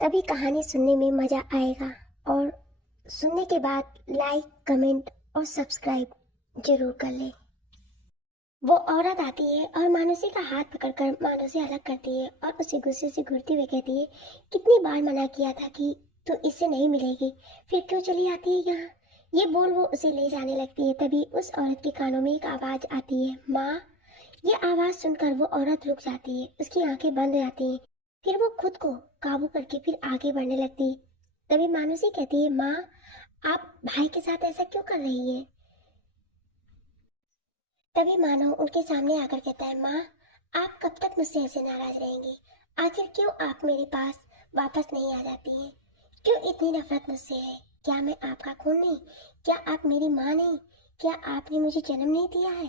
तभी कहानी सुनने में मजा आएगा। और सुनने के बाद लाइक, कमेंट और सब्सक्राइब जरूर कर ले। वो औरत आती है और मानुषी का हाथ पकड़कर मानो से अलग करती है और उसे गुस्से से घूरते हुए कहती है, कितनी बार मना किया था कि तू इससे नहीं मिलेगी, फिर क्यों चली आती है यहाँ। ये बोल वो उसे ले जाने लगती है। तभी उस औरत के कानों में एक आवाज आती है, माँ। ये आवाज सुनकर वो औरत रुक जाती है, उसकी आंखें बंद हो जाती हैं। फिर वो खुद को काबू करके फिर आगे बढ़ने लगती है। तभी मानुषी कहती है, माँ, आप भाई के साथ ऐसा क्यों कर रही है। तभी मानो उनके सामने आकर कहता है, माँ, आप कब तक मुझसे ऐसे नाराज रहेंगी। आखिर क्यों आप मेरे पास वापस नहीं आ जाती हैं। क्यों इतनी नफरत मुझसे है। क्या मैं आपका खून नहीं। क्या आप मेरी माँ नहीं। क्या आपने मुझे जन्म नहीं दिया है।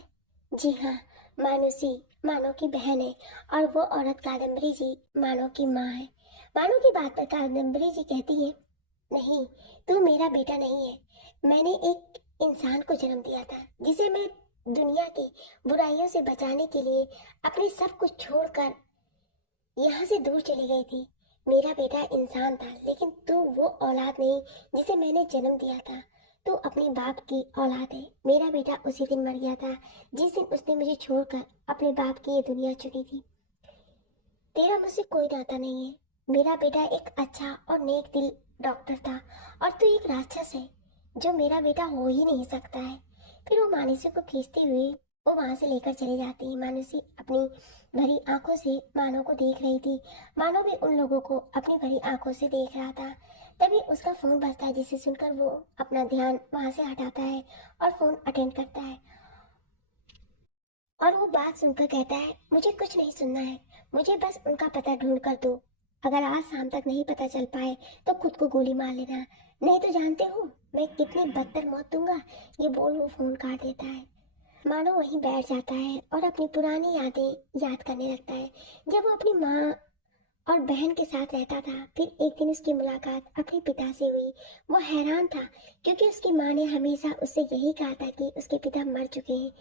जी हाँ, मानुषी मानो की बहन है और वो औरत कादम्बरी जी मानो की माँ है। मानो की बात पर कादम्बरी जी कहती है, नहीं, तू मेरा बेटा नहीं है। मैंने एक इंसान को जन्म दिया था जिसे मैं दुनिया की बुराइयों से बचाने के लिए अपने सब कुछ छोड़कर यहाँ से दूर चली गई थी। मेरा बेटा इंसान था, लेकिन तू वो औलाद नहीं जिसे मैंने जन्म दिया था। तू अपने बाप की औलाद है। मेरा बेटा उसी दिन मर गया था जिस दिन उसने मुझे छोड़कर अपने बाप की ये दुनिया चुनी थी। तेरा मुझसे कोई नाता नहीं है। मेरा बेटा एक अच्छा और नेक दिल डॉक्टर था और तू एक राक्षस है जो मेरा बेटा हो ही नहीं सकता है। फिर वो मानसी को खींचते हुए वो वहां से लेकर चली जाती है। मानसी अपनी भरी आंखों से मानो को देख रही थी। मानो भी उन लोगों को अपनी भरी आंखों से देख रहा था। तभी उसका फोन बजता है, जिसे सुनकर वो अपना ध्यान वहां से हटाता है और फोन अटेंड करता है। और वो बात सुनकर कहता है, मुझे कुछ नहीं सुनना है। मुझे बस उनका पता ढूंढ कर दो। अगर आज शाम तक नहीं पता चल पाए तो खुद को गोली मार लेना। नहीं तो जानते हो मैं कितनी बदतर मौत दूंगा। ये बोल वो फोन काट देता है। मानो वहीं बैठ जाता है और अपनी पुरानी यादें याद करने लगता है। जब वो अपनी माँ और बहन के साथ रहता था, फिर एक दिन उसकी मुलाकात अपने पिता से हुई। वो हैरान था क्योंकि उसकी माँ ने हमेशा उससे यही कहा था कि उसके पिता मर चुके हैं।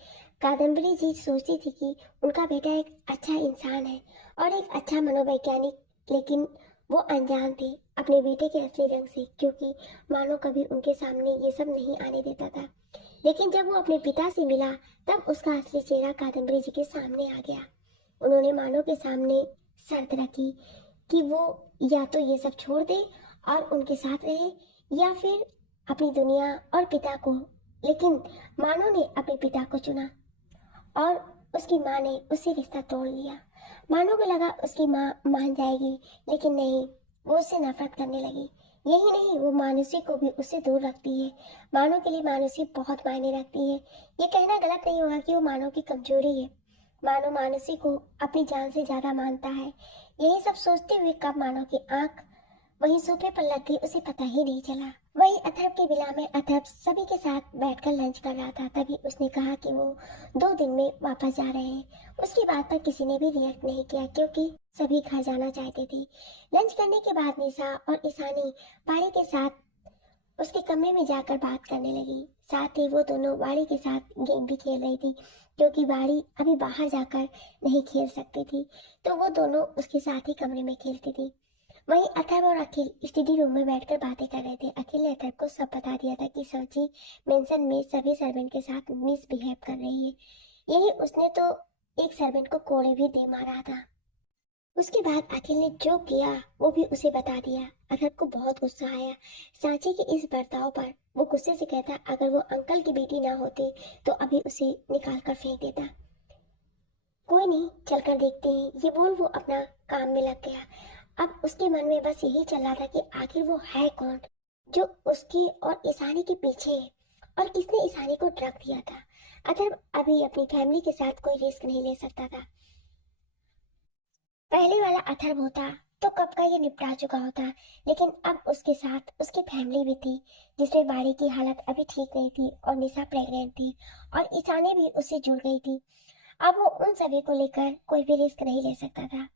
कादम्बरी जी सोचती थी कि उनका बेटा एक अच्छा इंसान है और एक अच्छा मनोवैज्ञानिक, लेकिन वो अनजान थी अपने बेटे के असली रंग से, क्योंकि मानो कभी उनके सामने ये सब नहीं आने देता था। लेकिन जब वो अपने पिता से मिला तब उसका असली चेहरा कादम्बरी जी के सामने आ गया। उन्होंने मानो के सामने शर्त रखी कि वो या तो ये सब छोड़ दे और उनके साथ रहे, या फिर अपनी दुनिया और पिता को। लेकिन मानो ने अपने पिता को चुना और उसकी माँ ने उससे रिश्ता तोड़ लिया। मानो को लगा उसकी माँ मान जाएगी, लेकिन नहीं, वो उससे नफरत करने लगी। यही नहीं, वो मानुषी को भी उससे दूर रखती है। मानो के लिए मानुषी बहुत मायने रखती है। ये कहना गलत नहीं होगा कि वो मानो की कमजोरी है। मानो मानुषी को अपनी जान से ज्यादा मानता है। यही सब सोचते हुए कब मानो की आंख वहीं सोफे पर लग गई, उसे पता ही नहीं चला। वहीं अथर्व के विला में अथर्व सभी के साथ बैठकर लंच कर रहा था। तभी उसने कहा कि वो 2 दिन में वापस जा रहे हैं। उसकी बात पर किसी ने भी रिएक्ट नहीं किया क्योंकि सभी घर जाना चाहते थे। लंच करने के बाद निशा और ईशानी बाड़ी के साथ उसके कमरे में जाकर बात करने लगी। साथ ही वो दोनों वाड़ी के साथ गेम भी खेल रही थी, क्योंकि वाड़ी अभी बाहर जाकर नहीं खेल सकती थी, तो वो दोनों उसके साथ ही कमरे में खेलती थी। वहीं अथर्व और अखिल स्टडी रूम में बैठकर बातें कर रहे थे। अखिल ने अथर्व को सब बता दिया था कि सब्जी मेंशन में सभी सर्वेंट के साथ मिसबिहेव कर रही है। यही उसने तो एक सर्वेंट को कोड़े भी दे मारा था। उसके बाद अखिल ने जो किया वो भी उसे बता दिया। अथर्व को बहुत गुस्सा आया सांची के इस बर्ताव पर। वो गुस्से से कहता, अगर वो अंकल की बेटी ना होती तो अभी उसे निकाल कर फेंक देता। कोई नहीं, चलकर देखते हैं, ये बोल वो अपना काम में लग गया। अब उसके मन में बस यही चल रहा था कि आखिर वो है कौन जो उसकी और ईशानी के पीछे है, और किसने ईशानी को ड्रग दिया था। अथर्व अभी अपनी फैमिली के साथ कोई रिस्क नहीं ले सकता था। पहले वाला अथर्व होता तो कब का ये निपटा चुका होता, लेकिन अब उसके साथ उसकी फैमिली भी थी, जिसमें बाड़ी की हालत अभी ठीक नहीं थी और निशा प्रेग्नेंट थी और ईशानी भी उससे जुड़ गई थी। अब वो उन सभी को लेकर कोई भी रिस्क नहीं ले सकता था।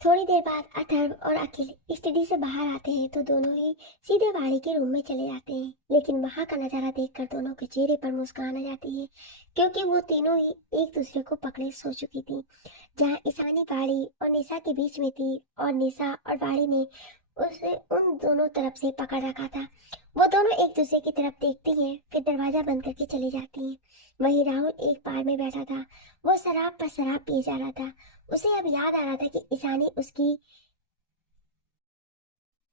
थोड़ी देर बाद अथर्व और अखिल स्टडी से बाहर आते हैं तो दोनों ही सीधे वाड़ी के रूम में चले जाते हैं। लेकिन वहां का नजारा देखकर दोनों के चेहरे पर मुस्कान आ जाती है, क्योंकि वो तीनों ही एक दूसरे को पकड़े सो चुकी थी। जहाँ ईशानी वाणी और निशा के बीच में थी और निशा और वाणी ने उसे उन दोनों तरफ से पकड़ रखा था। वो दोनों एक दूसरे की तरफ देखती हैं, फिर दरवाजा बंद करके चली जाती हैं। वहीं राहुल एक बार में बैठा था। वो शराब पर शराब पिए जा रहा था। उसे अब याद आ रहा था कि ईशानी उसकी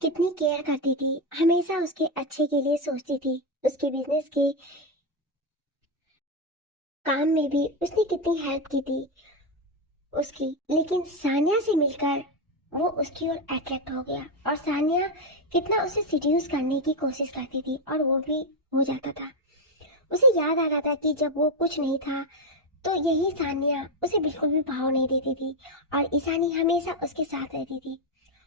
कितनी केयर करती थी, हमेशा उसके अच्छे के लिए सोचती थी। उसके बिजनेस के काम में भी उसने कितनी हेल्प की थी उसकी। लेकिन सानिया से मिलकर वो उसकी ओर अट्रैक्ट हो गया और सानिया कितना उसे सिड्यूस करने की कोशिश करती थी और वो भी हो जाता था। उसे याद आ रहा था कि जब वो कुछ नहीं था तो यही सानिया उसे बिल्कुल भी भाव नहीं देती थी और ईशानी हमेशा उसके साथ रहती थी।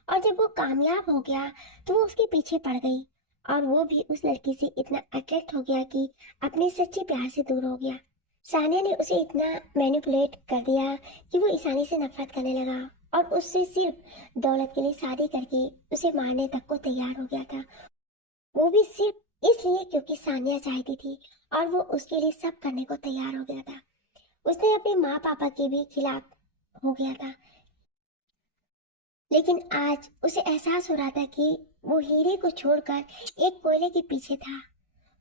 और जब वो कामयाब हो गया तो वो उसके पीछे पड़ गई और वो भी उस लड़की से इतना अट्रैक्ट हो गया कि अपने सच्चे प्यार से दूर हो गया। सानिया ने उसे इतना मैनिपुलेट कर दिया कि वो ईशानी से नफरत करने लगा और उससे सिर्फ दौलत के लिए शादी करके उसे मारने तक को तैयार हो गया था। वो भी सिर्फ इसलिए क्योंकि सानिया चाहती थी और वो उसके लिए सब करने को तैयार हो गया था। उसने अपने माँ पापा के भी खिलाफ हो गया था। लेकिन आज उसे एहसास हो रहा था कि वो हीरे को छोड़कर एक कोयले के पीछे था।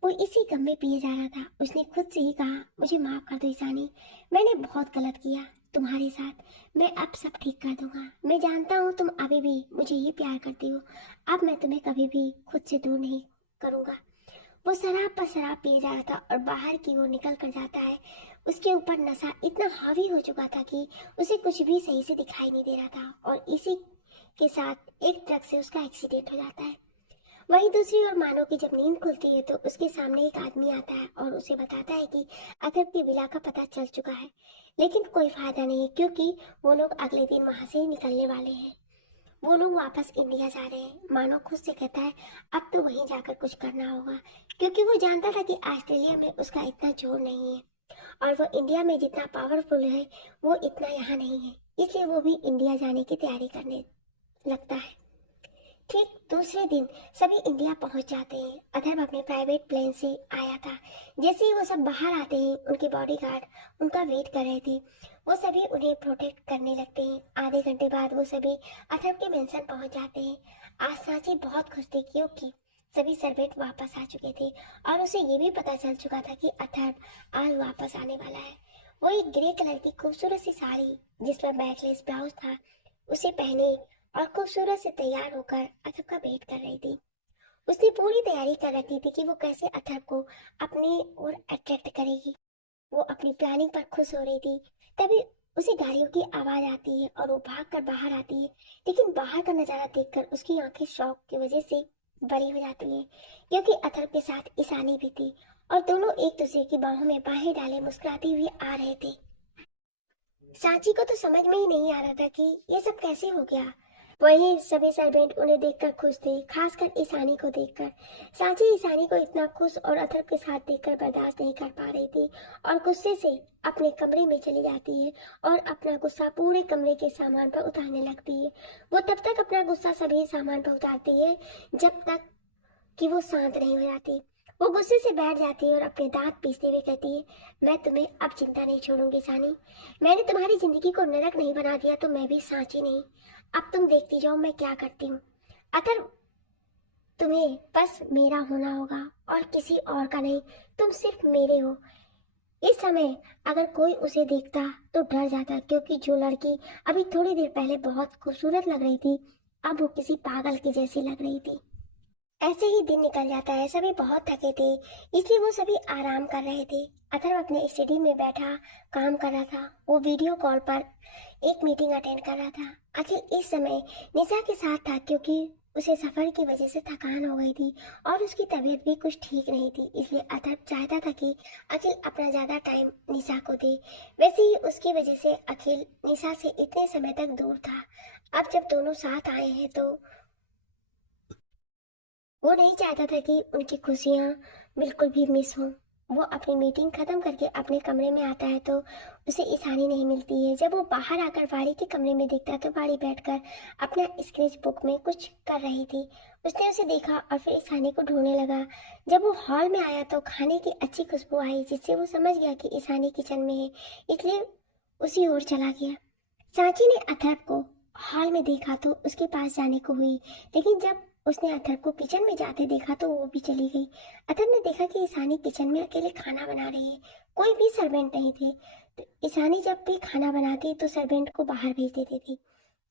वो इसी गम में पिए जा रहा था। उसने खुद से ही कहा, मुझे माफ कर दो ईशानी, मैंने बहुत गलत किया तुम्हारे साथ। मैं अब सब ठीक कर दूंगा। मैं जानता हूँ तुम अभी भी मुझे ही प्यार करती हो। अब मैं तुम्हें कभी भी खुद से दूर नहीं करूंगा। वो शराब पर शराब पिए जा रहा था और बाहर की ओर निकल कर जाता है। उसके ऊपर नशा इतना हावी हो चुका था कि उसे कुछ भी सही से दिखाई नहीं दे रहा था और इसी के साथ एक ट्रक से उसका एक्सीडेंट हो जाता है। वहीं दूसरी ओर मानो की जब नींद खुलती है तो उसके सामने एक आदमी आता है और उसे बताता है कि अथर्व के विला का पता चल चुका है। लेकिन कोई फायदा नहीं क्योंकि वो लोग अगले दिन वहां से ही निकलने वाले हैं। वो लोग वापस इंडिया जा रहे हैं। मानो खुद से कहता है अब तो वहीं जाकर कुछ करना होगा क्योंकि वो जानता था कि ऑस्ट्रेलिया में उसका इतना जोर नहीं है और वो इंडिया में जितना पावरफुल है वो इतना यहाँ नहीं है। इसलिए वो भी इंडिया जाने की तैयारी करने लगता है। ठीक दूसरे दिन सभी इंडिया पहुंच जाते हैं। अथर्व अपने प्राइवेट प्लेन से आया था। जैसे ही वो सब बाहर आते हैं उनके बॉडीगार्ड उनका वेट कर रहे थे। वो सभी उन्हें प्रोटेक्ट करने लगते हैं। आधे घंटे बाद वो सभी अथर्व के मेंशन पहुंच जाते हैं। आज सांची बहुत खुश थी क्योंकि सभी सर्वेंट वापस आ चुके थे और उसे ये भी पता चल चुका था कि अथर्व आज वापस आने वाला है। वो एक ग्रे कलर की खूबसूरत सी साड़ी जिसमें बैकलेस ब्लाउज था उसे पहने और खूबसूरत से तैयार होकर अथर्व का वेट कर रही थी। उसने पूरी तैयारी कर रखी थी कि वो कैसे अथर्व को अपनी ओर अट्रैक्ट करेगी। वो अपनी प्लानिंग पर खुश हो रही थी। तभी उसे गाड़ियों की आवाज आती है और वो भाग कर बाहर आती है। लेकिन बाहर का नजारा देखकर उसकी आंखें शौक की वजह से बड़ी हो जाती हैं क्योंकि अथर्व के साथ ईशानी भी थी और दोनों एक दूसरे की बाहों में बाहें डाले मुस्कुराते हुए आ रहे थे। सांची को तो समझ में ही नहीं आ रहा था कि ये सब कैसे हो गया। वहीं सभी सर्वेंट उन्हें देखकर खुश थे, खासकर ईशानी को देखकर। सांची ईशानी को इतना खुश और अथर्व के साथ देखकर बर्दाश्त नहीं कर पा रही थी और गुस्से से अपने कमरे में चली जाती है और अपना गुस्सा पूरे कमरे के सामान पर उतारने लगती है। वो तब तक अपना गुस्सा सभी सामान पर उतारती है जब तक कि वो शांत नहीं हो जाती। वो गुस्से से बैठ जाती है और अपने दांत पीसते हुए कहती है, मैं तुम्हें अब चिंता नहीं छोड़ूंगी सानी। मैंने तुम्हारी जिंदगी को नरक नहीं बना दिया तो मैं भी सांची नहीं। अब तुम देखती जाओ मैं क्या करती हूँ। अगर तुम्हें बस मेरा होना होगा और किसी और का नहीं। तुम सिर्फ मेरे हो। इस समय अगर कोई उसे देखता तो डर जाता क्योंकि जो लड़की अभी थोड़ी देर पहले बहुत खूबसूरत लग रही थी अब वो किसी पागल की जैसी लग रही थी। ऐसे ही दिन निकल जाता है। सभी बहुत थके थे इसलिए वो सभी आराम कर रहे थे। अथर्व अपने स्टडी में बैठा काम कर रहा था। वो वीडियो कॉल पर एक मीटिंग अटेंड कर रहा था। अखिल इस समय निशा के साथ था क्योंकि उसे सफर की वजह से थकान हो गई थी और उसकी तबीयत भी कुछ ठीक नहीं थी। इसलिए अथर्व चाहता था कि अखिल अपना ज्यादा टाइम निशा को दे। वैसे ही उसकी वजह से अखिल निशा से इतने समय तक दूर था। अब जब दोनों साथ आए हैं तो वो नहीं चाहता था कि उनकी खुशियाँ बिल्कुल भी मिस हों। वो अपनी मीटिंग खत्म करके अपने कमरे में आता है तो उसे ईशानी नहीं मिलती है। जब वो बाहर आकर वाड़ी के कमरे में देखता है तो वाड़ी बैठकर अपना स्केच बुक में कुछ कर रही थी। उसने उसे देखा और फिर ईशानी को ढूंढने लगा। जब वो हॉल में आया तो खाने की अच्छी खुशबू आई जिससे वो समझ गया कि ईशानी किचन में है, इसलिए उसी ओर चला गया। सांची ने अथर्व को हॉल में देखा तो उसके पास जाने को हुई, लेकिन जब उसने अथर्व को किचन में जाते देखा तो वो भी चली गई। अथर्व ने देखा कि ईशानी किचन में अकेले खाना बना रही है, कोई भी सर्वेंट नहीं थे। तो ईशानी जब भी खाना बनाती तो सर्वेंट को बाहर भेज देती थी।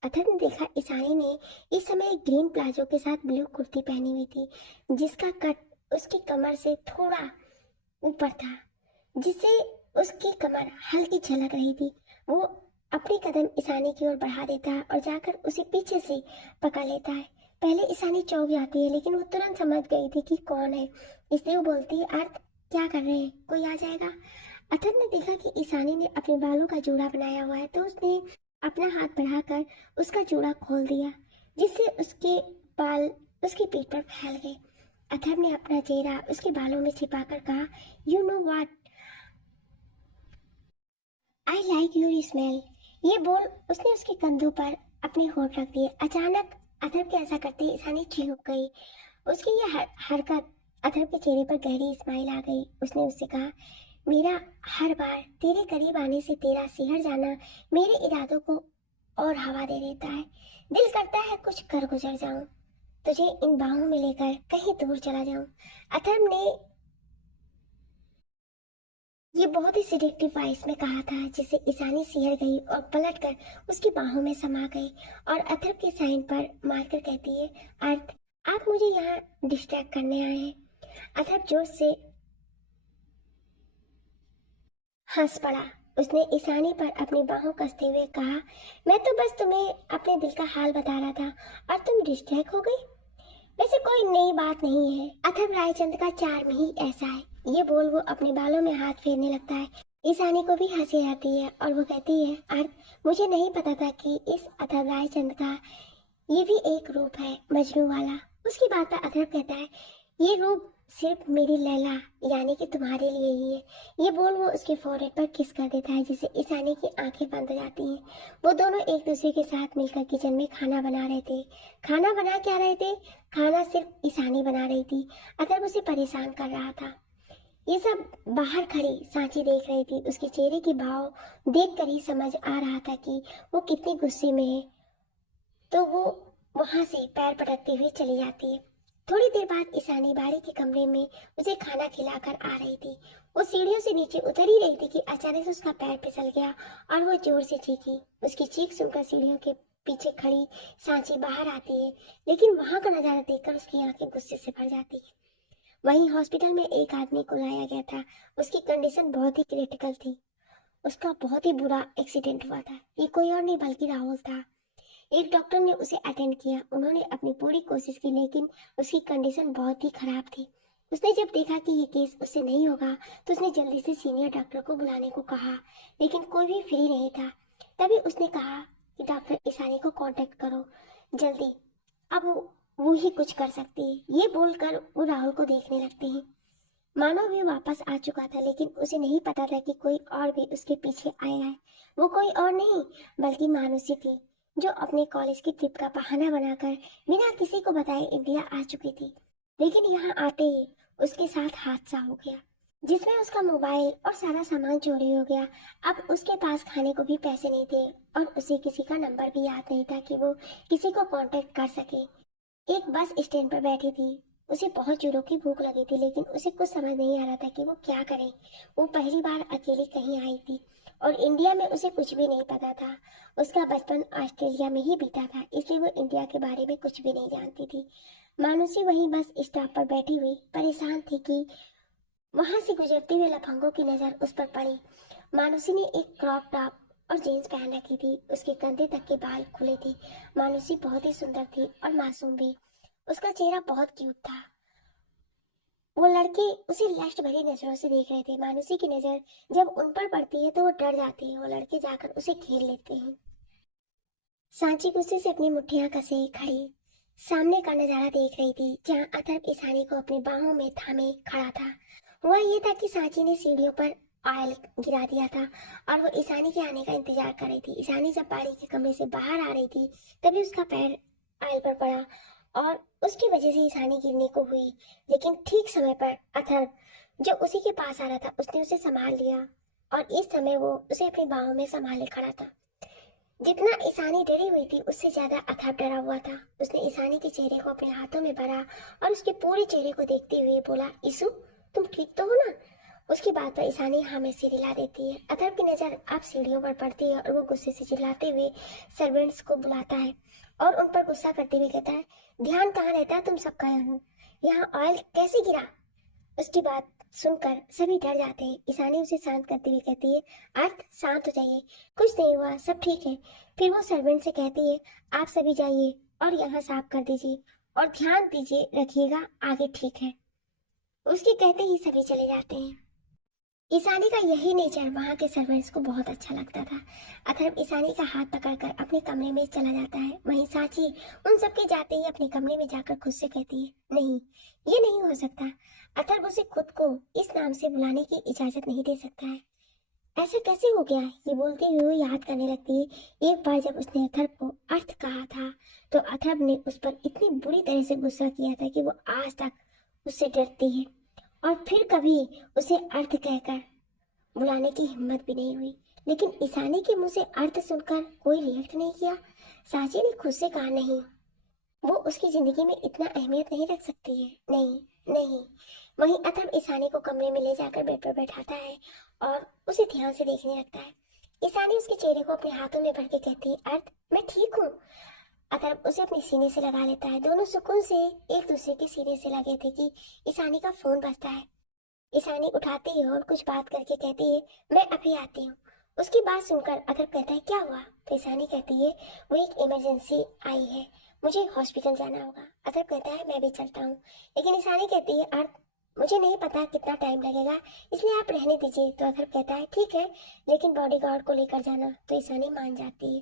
अथर्व ने देखा ईशानी ने इस समय एक ग्रीन प्लाजो के साथ ब्लू कुर्ती पहनी हुई थी, जिसका कट उसकी कमर से थोड़ा ऊपर था, जिससे उसकी कमर हल्की झलक रही थी। वो अपनी कदम ईशानी की ओर बढ़ा देता है और जाकर उसे पीछे से पकड़ लेता है। पहले ईशानी चौंक जाती है, लेकिन वो तुरंत समझ गई थी कि कौन है, इसलिए वो बोलती है, अर्थ क्या कर रहे हैं, कोई आ जाएगा। अथर्व ने देखा कि ईशानी ने अपने बालों का जूड़ा बनाया हुआ है, तो उसने अपना हाथ बढ़ाकर उसका जूड़ा खोल दिया, जिससे उसके बाल उसकी पीठ पर फैल गए। अथर्व ने अपना चेहरा उसके बालों में छिपाकर कहा, you know what, I like your smell. ये बोल उसने उसके कंधों पर अपने होठ रख दिए। अचानक अथर्व के ऐसा करते ही ईशानी चीख गई। उसकी यह हरकत अथर्व के चेहरे पर गहरी स्माइल आ गई। उसने उससे कहा, मेरा हर बार तेरे करीब आने से तेरा सिहर जाना मेरे इरादों को और हवा दे देता है। दिल करता है कुछ कर गुजर जाऊं, तुझे इन बाहों में लेकर कहीं दूर चला जाऊं। अथर्व ने ये बहुत ही सिलेक्टिव वॉइस में कहा था, जिससे ईशानी सिहर गई और पलटकर उसकी बाहों में समा गई और अथर्व के साइन पर मारकर कहती है, अर्थ आप मुझे यहाँ डिस्ट्रैक्ट करने आए हैं। अथर्व जोर से हंस पड़ा। उसने ईशानी पर अपनी बाहों कसते हुए कहा, मैं तो बस तुम्हें अपने दिल का हाल बता रहा था और तुम डिस्ट्रैक्ट हो गई। वैसे कोई नई बात नहीं है, अथर्व रायचंद का चार्म ही ऐसा है। ये बोल वो अपने बालों में हाथ फेरने लगता है। ईशानी को भी हंसी आती है और वो कहती है, अर्थ मुझे नहीं पता था कि इस अथर्व रायचंद का ये भी एक रूप है, मजनू वाला। उसकी बात पर अथर्व कहता है, ये रूप सिर्फ मेरी लैला यानी कि तुम्हारे लिए ही है। ये बोल वो उसके फोrehead पर किस कर देता है, जिससे ईशानी की आंखें बंद हो जाती हैं। वो दोनों एक दूसरे के साथ मिलकर किचन में खाना बना रहे थे। खाना बना क्या रहे थे? खाना सिर्फ ईशानी बना रही थी। अथर्व उसे परेशान कर रहा था। ये सब बाहर खड़ी सांची देख रही थी। उसके चेहरे के भाव देखकर ही समझ आ रहा था कि वो कितने गुस्से में है। तो वो वहां से पैर पटकती हुई चली जाती है। थोड़ी देर बाद ईशानी बाड़ी के कमरे में उसे खाना खिलाकर आ रही थी। वो सीढ़ियों से नीचे उतर ही रही थी कि अचानक से उसका पैर फिसल गया और वो जोर से चीखी। उसकी चीख सुनकर सीढ़ियों के पीछे खड़ी सांची बाहर आती है, लेकिन वहां का नजारा देखकर उसकी आंखें गुस्से से भर जाती है। वहीं हॉस्पिटल में एक आदमी को लाया गया था। उसकी कंडीशन बहुत ही क्रिटिकल थी। उसका बहुत ही बुरा एक्सीडेंट हुआ था। ये कोई और नहीं बल्कि राहुल था। एक डॉक्टर ने उसे अटेंड किया। उन्होंने अपनी पूरी कोशिश की, लेकिन उसकी कंडीशन बहुत ही खराब थी। उसने जब देखा कि ये केस उससे नहीं होगा तो उसने जल्दी से सीनियर डॉक्टर को बुलाने को कहा, लेकिन कोई भी फ्री नहीं था। तभी उसने कहा कि डॉक्टर ईशानी को कांटेक्ट करो जल्दी, अब वो ही कुछ कर सकती है। ये बोलकर वो राहुल को देखने लगते हैं। मानो भी वापस आ चुका था, लेकिन उसे नहीं पता था कि कोई और भी उसके पीछे आया है। वो कोई और नहीं बल्कि मानुषी थी, जो अपने कॉलेज की ट्रिप का बहाना बनाकर बिना किसी को बताए इंडिया आ चुकी थी। लेकिन यहाँ आते ही उसके साथ हादसा हो गया, जिसमें उसका मोबाइल और सारा सामान चोरी हो गया। अब उसके पास खाने को भी पैसे नहीं थे और उसे किसी का नंबर भी याद नहीं था कि वो किसी को कांटेक्ट कर सके। एक बस स्टैंड पर बैठी थी। उसे बहुत जोरों की भूख लगी थी, लेकिन उसे कुछ समझ नहीं आ रहा था कि वो क्या करे। वो पहली बार अकेली कहीं आई थी और इंडिया में उसे कुछ भी नहीं पता था। उसका बचपन ऑस्ट्रेलिया में ही बीता था, इसलिए वो इंडिया के बारे में कुछ भी नहीं जानती थी। मानुषी वहीं बस स्टॉप पर बैठी हुई परेशान थी कि वहां से गुजरते हुए लफंगों की नजर उस पर पड़ी। मानुषी ने एक क्रॉप टॉप और जीन्स पहन रखी थी। उसके कंधे तक के बाल खुले थे। मानुषी बहुत ही सुंदर थी और मासूम भी। उसका चेहरा बहुत क्यूट था। वो लड़के उसे लस्ट भरी नजरों से देख रहे थे। मानुषी की नजर जब उन पर पड़ती है तो वो डर जाती है। वो लड़के जाकर उसे घेर लेते हैं। सांची गुस्से से अपनी मुट्ठियां कसे खड़ी सामने का नजारा देख रही थी, जहाँ अथर्व ईशानी को अपनी बाहों में थामे खड़ा था। हुआ ये था कि सांची ने सीढ़ियों पर ऑयल गिरा दिया था और वो ईशानी के आने का इंतजार कर रही थी। ईशानी जब बाड़ी के कमरे से बाहर आ रही थी, तभी उसका पैर ऑयल पर पड़ा और उसकी वजह से ईशानी गिरने को हुई। लेकिन ठीक समय पर अथर्व, जो उसी के पास आ रहा था, उसने उसे संभाल लिया और इस समय वो उसे अपनी बाहों में संभाले खड़ा था। जितना ईशानी डरी हुई थी उससे ज्यादा अथर्व डरा हुआ था। उसने ईशानी के चेहरे को अपने हाथों में भरा और उसके पूरे चेहरे को देखते हुए बोला, ईशु तुम ठीक तो हो ना? उसकी बात पर ईशानी हाँ में सिर हिला देती है। अथर्व की नजर अब सीढ़ियों पर पड़ती है और वो गुस्से से चिल्लाते हुए सर्वेंट्स को बुलाता है और उन पर गुस्सा करते हुए कहता है, ध्यान कहाँ रहता है तुम सबका यहाँ ऑयल कैसे गिरा? उसकी बात सुनकर सभी डर जाते हैं। ईशानी उसे शांत करते हुए कहती है, अर्थ शांत हो जाइए, कुछ नहीं हुआ, सब ठीक है। फिर वो सर्वेंट से कहती है, आप सभी जाइए और यहाँ साफ कर दीजिए और ध्यान दीजिए रखिएगा, आगे ठीक है। उसके कहते ही सभी चले जाते हैं। ईशानी का यही नेचर वहां के सर्वेंट्स को बहुत अच्छा लगता था। अथर्व ईशानी का हाथ पकड़कर अपने कमरे में चला जाता है। वहीं साची उन सबके जाते ही अपने कमरे में जाकर खुद से कहती है, नहीं, ये नहीं हो सकता। अथर्व उसे खुद को इस नाम से बुलाने की इजाजत नहीं दे सकता है। ऐसा कैसे हो गया? ये बोलते हुए वो याद करने लगती है, एक बार जब उसने अथर्व को अर्थ कहा था तो अथर्व ने उस पर इतनी बुरी तरह से गुस्सा किया था कि वो आज तक उससे डरती है और फिर कभी उसे अर्थ कहकर बुलाने की हिम्मत भी नहीं हुई। लेकिन ईशानी के मुंह से अर्थ सुनकर कोई रिएक्ट नहीं किया। साची ने खुद से कहा, नहीं, वो उसकी जिंदगी में इतना अहमियत नहीं रख सकती है, नहीं नहीं। वहीं अथर्व ईशानी को कमरे में ले जाकर बेड पर बैठाता है और उसे ध्यान से देखने लगता है। ईशानी उसके चेहरे को अपने हाथों में भर के कहती है, अर्थ मैं ठीक हूँ। अथर्व उसे अपने सीने से लगा लेता है। दोनों सुकून से एक दूसरे के सीने से लगे थे कि ईशानी का फोन बजता है। ईशानी उठाती है और कुछ बात करके कहती है, मैं अभी आती हूँ। उसकी बात सुनकर अथर्व कहता है, क्या हुआ? तो ईशानी कहती है, वो एक इमरजेंसी आई है, मुझे हॉस्पिटल जाना होगा। अथर्व कहता है, मैं भी चलता हूँ। लेकिन ईशानी कहती है, अर्थ मुझे नहीं पता कितना टाइम लगेगा, इसलिए आप रहने दीजिए। तो अथर्व कहता है, ठीक है, लेकिन बॉडीगार्ड को लेकर जाना। तो ईशानी मान जाती है।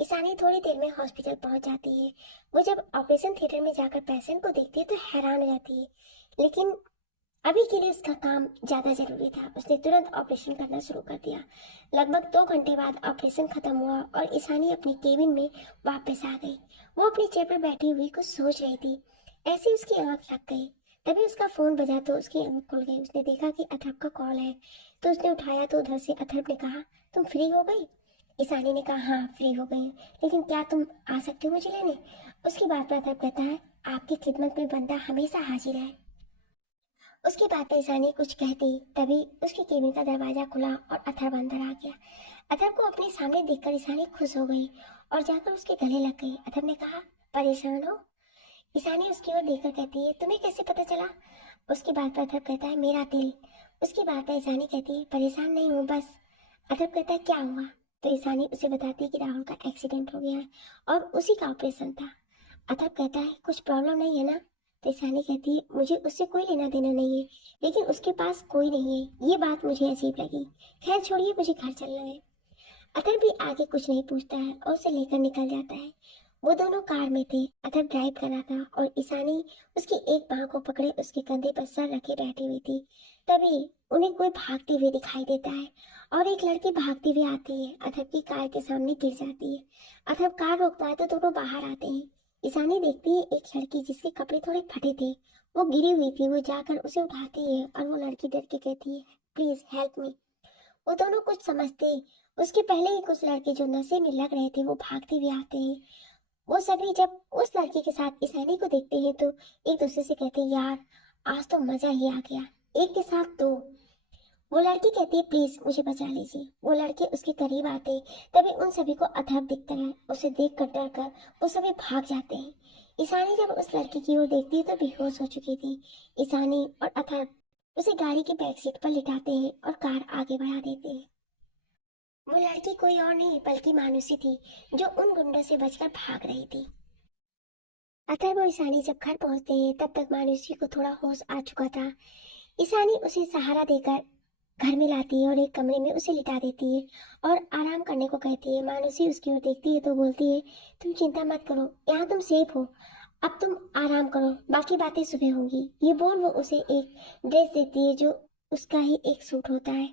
ईशानी थोड़ी देर में हॉस्पिटल पहुंच जाती है। वो जब ऑपरेशन थिएटर में जाकर पेशेंट को देखती है तो हैरान हो जाती है, लेकिन अभी के लिए उसका काम ज्यादा जरूरी था। उसने तुरंत ऑपरेशन करना शुरू कर दिया। लगभग 2 घंटे बाद ऑपरेशन खत्म हुआ और ईशानी अपने केबिन में वापस आ गई। वो अपनी चेयर पर बैठी हुई कुछ सोच रही थी। ऐसे उसकी आंख लग गई। तभी उसका फोन बजा तो उसकी आंख खुल गई। उसने देखा कि अथर्व का कॉल है तो उसने उठाया तो उधर से अथर्व ने कहा, तुम फ्री हो गई? ईशानी ने कहा, हाँ फ्री हो गई, लेकिन क्या तुम आ सकते हो मुझे लेने? उसकी बात पर अथर्व कहता है, आपकी खिदमत में बंदा हमेशा हाजिर है। उसके बाद पे ईशानी कुछ कहती तभी उसके केबिन का दरवाजा खुला और अथर्व अंदर आ गया। अथर्व को अपने सामने देखकर ईशानी खुश हो गई और जाकर उसके गले लग गई। अथर्व ने कहा, परेशान हो? ईशानी उसकी ओर देखकर कहती है, तुम्हें कैसे पता चला? उसकी बात पर अथर्व कहता है, मेरा दिल। उसकी बात पर ईशानी कहती है, परेशान नहीं हूँ बस। अथर्व कहता है, क्या हुआ? तो ईशानी उसे बताती है कि राहुल का एक्सीडेंट हो गया है और उसी का ऑपरेशन था। अथर्व कहता है, कुछ प्रॉब्लम नहीं है ना? तो ईशानी कहती है, मुझे उससे कोई लेना देना नहीं है, लेकिन उसके पास कोई नहीं है, ये बात मुझे अजीब लगी। खैर छोड़िए, मुझे घर चलना है। अथर्व भी आगे कुछ नहीं पूछता है और उसे लेकर निकल जाता है। वो दोनों कार में थे। अथर्व ड्राइव कर रहा था और ईशानी उसकी एक बाह को पकड़े उसके कंधे पर सर रखे बैठी हुई थी। तभी उन्हें कोई भागते हुए दिखाई देता है और एक लड़की भागती हुई आती है। अथर्व की कार के सामने गिर जाती है। अथर्व कार रोकता है तो दोनों बाहर आते हैं। ईशानी देखती है एक लड़की जिसके कपड़े थोड़े फटे थे, वो गिरी हुई थी। वो जाकर उसे उठाती है और वो लड़की डर के कहती है, प्लीज हेल्प मी। वो दोनों कुछ समझते उसके पहले ही कुछ लड़के जो नशे में लग रहे थे वो भागते हुए आते हैं। वो सभी जब उस लड़की के साथ ईशानी को देखते हैं तो एक दूसरे से कहते हैं, यार आज तो मजा ही आ गया, एक के साथ दो। वो लड़की कहती है, प्लीज मुझे बचा लीजिए। वो लड़के उसके करीब आते तभी उन सभी को अथर्व दिखता है। उसे देख कर डर कर वो सभी भाग जाते हैं। ईशानी जब उस लड़की की ओर देखती है तो बेहोश हो चुकी थी। ईशानी और अथर्व उसे गाड़ी की बैक सीट पर लिटाते हैं और कार आगे बढ़ा देते हैं। वो लड़की कोई और नहीं बल्कि मानुसी थी जो उन गुंडों से बचकर भाग रही थी। अथर्व और ईशानी जब घर पहुंचते हैं तब तक मानुसी को थोड़ा होश आ चुका था। ईशानी उसे सहारा देकर घर में लाती है और एक कमरे में उसे लिटा देती है और आराम करने को कहती है। मानुसी उसकी ओर देखती है तो बोलती है, तुम चिंता मत करो, यहाँ तुम सेफ हो, अब तुम आराम करो, बाकी बातें सुबह होंगी। ये बोल वो उसे एक ड्रेस देती है जो उसका ही एक सूट होता है।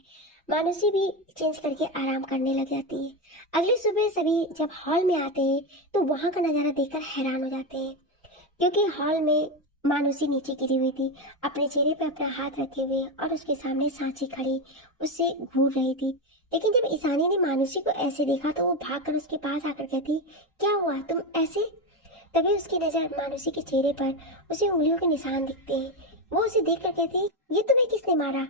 मानुसी भी चेंज करके आराम करने लग जाती है। अगली सुबह सभी जब हॉल में आते हैं तो वहां का नजारा देखकर हैरान हो जाते हैं, क्योंकि हॉल में मानुसी नीचे गिरी हुई थी, अपने चेहरे पर अपना हाथ रखे हुए, और उसके सामने सांची खड़ी उससे घूर रही थी। लेकिन जब ईशानी ने मानुषी को ऐसे देखा तो वो भागकर उसके पास आकर कहती, क्या हुआ, तुम ऐसे? तभी उसकी नजर मानुषी के चेहरे पर उसे उंगलियों के निशान दिखते हैं। वो उसे देखकर कहती, ये तुम्हें किसने मारा?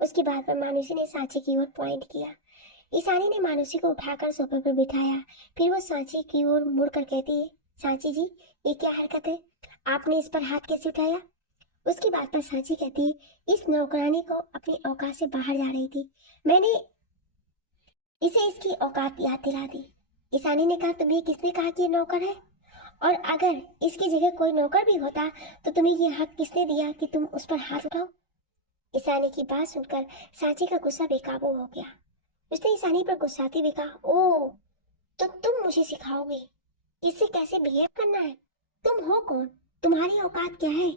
उसकी बात पर मानुषी ने सांची की ओर पॉइंट किया। ईशानी ने मानुषी को उठाकर सोफे पर बिठाया। फिर वो सांची की ओर मुड़कर कहती है, सांची जी, ये क्या हरकत है? आपने इस पर हाथ कैसे उठाया? उसकी बात पर सांची कहती, इस नौकरानी को अपनी औकात से बाहर जा रही थी, मैंने इसे इसकी औकात याद दिला दी। ईशानी ने कहा, तुम्हें किसने कहा कि ये नौकर है? और अगर इसकी जगह कोई नौकर भी होता तो तुम्हें ये हक किसने दिया कि तुम उस पर हाथ उठाओ? ईशानी की बात सुनकर सांची का गुस्सा बेकाबू हो गया। उसने ईशानी पर गुस्साती हुए कहा, ओ, तो तुम मुझे सिखाओगे इससे कैसे बिहेव करना है? तुम हो कौन? तुम्हारी औकात क्या है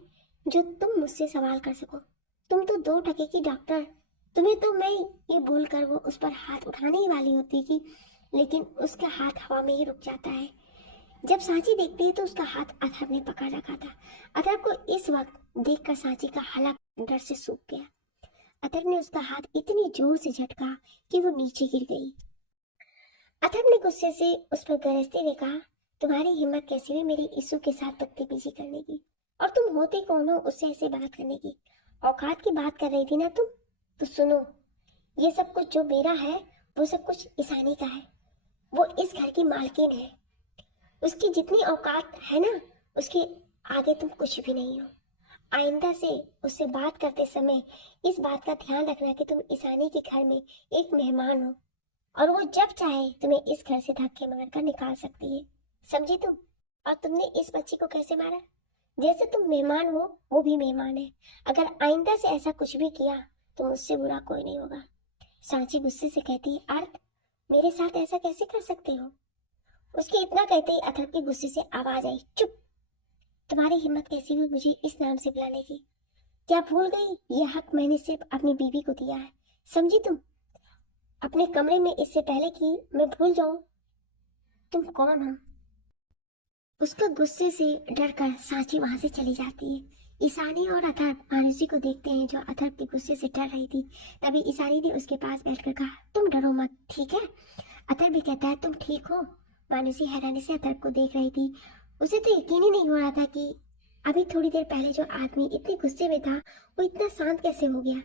जो तुम मुझसे सवाल कर सको? तुम तो 2 टके की डॉक्टर। तुम्हें तो मैं ये बोलकर वो उस पर हाथ उठाने ही वाली होती कि, लेकिन उसका हाथ हवा में ही रुक जाता है। जब सांची देखती है तो उसका हाथ अथर्व ने पकड़ रखा था। अथर्व को इस वक्त देखकर सांची का हलक डर से सूख गया। अथर्व ने उसका हाथ इतनी जोर से झटका कि वो नीचे गिर गई। अथर्व ने गुस्से से उस पर गरजते हुए कहा, तुम्हारी हिम्मत कैसी हुई मेरी ईसु के साथ बदतमीजी करने की? और तुम होते कौन हो उससे ऐसे बात करने की? औकात की बात कर रही थी ना तुम? तो सुनो, ये सब कुछ जो मेरा है वो सब कुछ ईशानी का है। वो इस घर की मालकिन है। उसकी जितनी औकात है ना, उसके आगे तुम कुछ भी नहीं हो। आइंदा से उससे बात करते समय इस बात का ध्यान रखना कि तुम ईशानी के घर में एक मेहमान हो और वो जब चाहे तुम्हें इस घर से धक्के मारकर निकाल सकती है। समझी तुम? और तुमने इस बच्ची को कैसे मारा? जैसे तुम मेहमान हो वो भी मेहमान है। अगर आइंदा से ऐसा कुछ भी किया तो मुझसे बुरा कोई नहीं होगा। सांची गुस्से से कहती, अर्थ, मेरे साथ ऐसा कैसे कर सकते हो? उसके इतना कहते ही अथर्व के गुस्से से आवाज आई, चुप! तुम्हारी हिम्मत कैसी हुई मुझे इस नाम से बुलाने की? क्या भूल गई यह हक मैंने सिर्फ अपनी बीवी को दिया है? समझी तुम? अपने कमरे में इससे पहले कि मैं भूल जाऊं तुम कौन हो। उसका गुस्से से डरकर सांची वहां से चली जाती है। ईशानी और अथर्व मानुषी को देखते हैं जो अथर्व के गुस्से से डर रही थी। तभी ईशानी ने उसके पास बैठकर कहा, तुम डरो मत, ठीक है? अथर्व भी कहता है, तुम ठीक हो? मानुषी हैरानी से अथर्व को देख रही थी। उसे तो यकीन ही नहीं हो रहा था कि अभी थोड़ी देर पहले जो आदमी इतने गुस्से में था वो इतना शांत कैसे हो गया।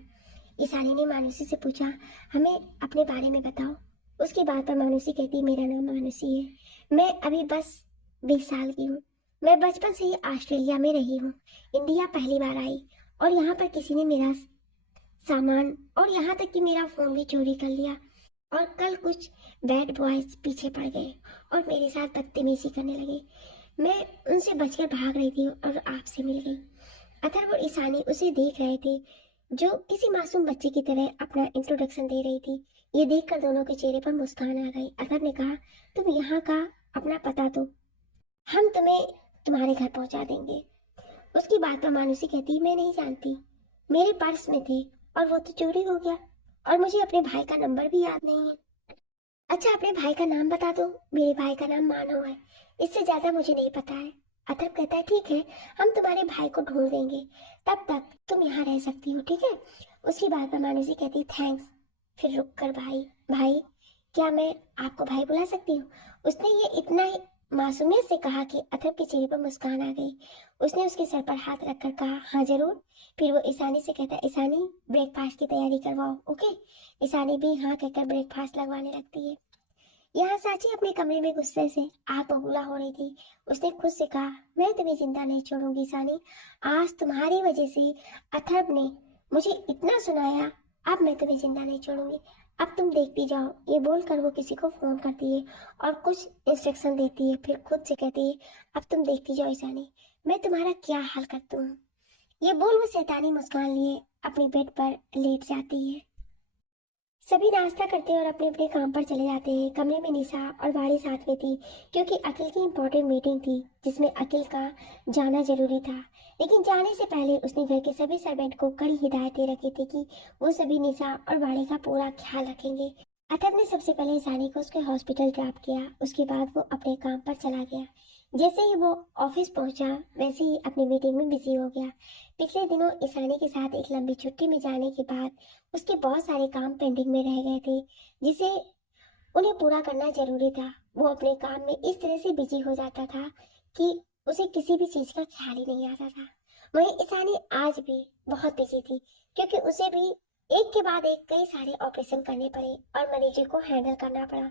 ईशानी ने मानुषी से पूछा, हमें अपने बारे में बताओ। उसकी बात पर मानुषी कहती, मेरा नाम मानुषी है, मैं अभी बस 20 साल की हूँ। मैं बचपन से ही ऑस्ट्रेलिया में रही हूँ। इंडिया पहली बार आई और यहाँ पर किसी ने मेरा सामान और यहाँ तक कि मेरा फोन भी चोरी कर लिया। और कल कुछ बैड बॉयज पीछे पड़ गए और मेरे साथ बदतमीजी करने लगे। मैं उनसे बचकर भाग रही थी और आपसे मिल गई। अथर्व और ईशानी उसे देख रहे थे जो किसी मासूम बच्चे की तरह अपना इंट्रोडक्शन दे रही थी। ये देखकर दोनों के चेहरे पर मुस्कान आ गई। अथर्व ने कहा, तुम यहाँ का अपना पता दो, हम तुम्हें तुम्हारे घर पहुंचा देंगे। उसकी बात पर मानुषी कहती, मैं नहीं जानती, मेरे पर्स में थे और वो तो चोरी हो गया और मुझे अपने भाई का नंबर भी याद नहीं है। अच्छा, अपने भाई का नाम बता दो। मेरे भाई का नाम मानव है, इससे ज्यादा मुझे नहीं पता है। अथर्व कहता है, ठीक है, हम तुम्हारे भाई को ढूंढ देंगे, तब तक तुम यहाँ रह सकती हो, ठीक है? उसकी बात पर मानुषी कहती, थैंक्स। फिर रुक कर, भाई भाई, क्या मैं आपको भाई बुला सकती हूँ? उसने ये इतना ही मासूमियत से कहा कि अथर्व के चेहरे पर मुस्कान आ गई। उसने उसके सर पर हाथ रखकर कहा, हाँ जरूर। फिर वो ईशानी से कहता है, ईशानी, ब्रेकफास्ट की तैयारी करवाओ, ओके? ईशानी भी हाँ कहकर ब्रेकफास्ट लगवाने लगती है। यहाँ सांची अपने कमरे में गुस्से से आग बबूला हो रही थी। उसने खुद से कहा, मैं तुम्हें जिंदा नहीं छोड़ूंगी ईशानी। आज तुम्हारी वजह से अथर्व ने मुझे इतना सुनाया, अब मैं तुम्हें जिंदा नहीं छोड़ूंगी। अब तुम देखती जाओ। ये बोलकर वो किसी को फोन करती है और कुछ इंस्ट्रक्शन देती है, फिर खुद से कहती है, अब तुम देखती जाओ ईशानी, मैं तुम्हारा क्या हाल करती हूँ। ये बोल वो शैतानी मुस्कान लिए अपनी बेड पर लेट जाती है। सभी नाश्ता करते हैं और अपने अपने काम पर चले जाते हैं। कमरे में निशा और वाणी साथ में थी क्योंकि अखिल की इम्पोर्टेंट मीटिंग थी जिसमें अखिल का जाना जरूरी था। लेकिन जाने से पहले उसने घर के सभी सर्वेंट को कड़ी हिदायतें रखी थी कि वो सभी निशा और वाणी का पूरा ख्याल रखेंगे। अथर्व ने सबसे पहले ईशानी को उसके हॉस्पिटल ड्रॉप किया। उसके बाद वो अपने काम पर चला गया। जैसे ही वो ऑफिस पहुंचा वैसे ही अपनी मीटिंग में बिजी हो गया। पिछले दिनों ईशानी के साथ एक लंबी छुट्टी में जाने के बाद उसके बहुत सारे काम पेंडिंग में रह गए थे, जिसे उन्हें पूरा करना जरूरी था। वो अपने काम में इस तरह से बिजी हो जाता था कि उसे किसी भी चीज का ख्याल ही नहीं आता था। वहीं ईशानी आज भी बहुत बिजी थी, क्योंकि उसे भी एक के बाद एक कई सारे ऑपरेशन करने पड़े और मरीजों को हैंडल करना पड़ा।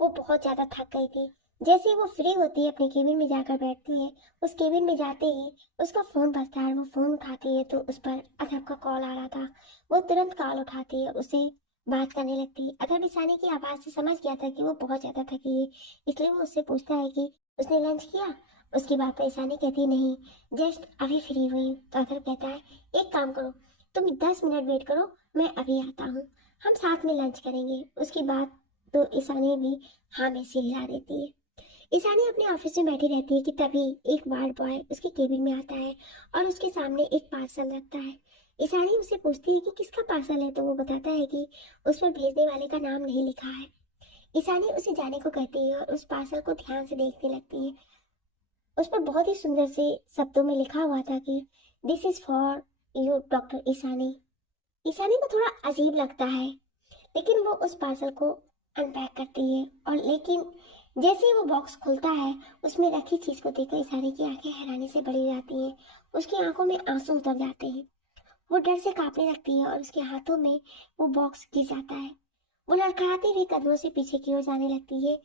वो बहुत ज्यादा थक गई थी। जैसे ही वो फ्री होती है अपने केबिन में जाकर बैठती है, उस केबिन में जाते ही उसका फोन बजता है। वो फोन उठाती है तो उस पर अथर्व का कॉल आ रहा था। वो तुरंत कॉल उठाती है, उसे बात करने लगती है। अथर्व ईशानी की आवाज से समझ गया था कि वो बहुत ज्यादा थकी है, इसलिए वो उससे पूछता है कि उसने लंच किया। उसकी बात पर ईशानी कहती है नहीं, जस्ट अभी फ्री हुई। तो अथर्व कहता है एक काम करो, तुम 10 मिनट वेट करो, मैं अभी आता हूँ, हम साथ में लंच करेंगे। उसकी बात तो ईशानी भी हाँ में सिर हिला देती है। ईशानी अपने ऑफिस में बैठी रहती है कि तभी एक वार्ड बॉय उसके केबिन में आता है और उसके सामने एक पार्सल रखता है। ईशानी उससे पूछती है कि किसका पार्सल है, तो वो बताता है कि उस पर भेजने वाले का नाम नहीं लिखा है। ईशानी उसे जाने को कहती है और उस पार्सल को ध्यान से देखने लगती है। उस पर बहुत ही सुंदर से शब्दों में लिखा हुआ था कि this is for you doctor Ishani. Ishani को थोड़ा अजीब लगता है, लेकिन वो उस पार्सल को अनपैक करती है। और लेकिन जैसे ही वो बॉक्स खुलता है, उसमें रखी चीज को देखकर ईशानी की आंखें हैरानी से बड़ी हो जाती हैं। उसकी आंखों में आंसू उतर जाते हैं। वो डर से कांपने लगती है और उसके हाथों में वो बॉक्स गिर जाता है। वो लड़खड़ाते हुए कदमों से पीछे की ओर जाने लगती है,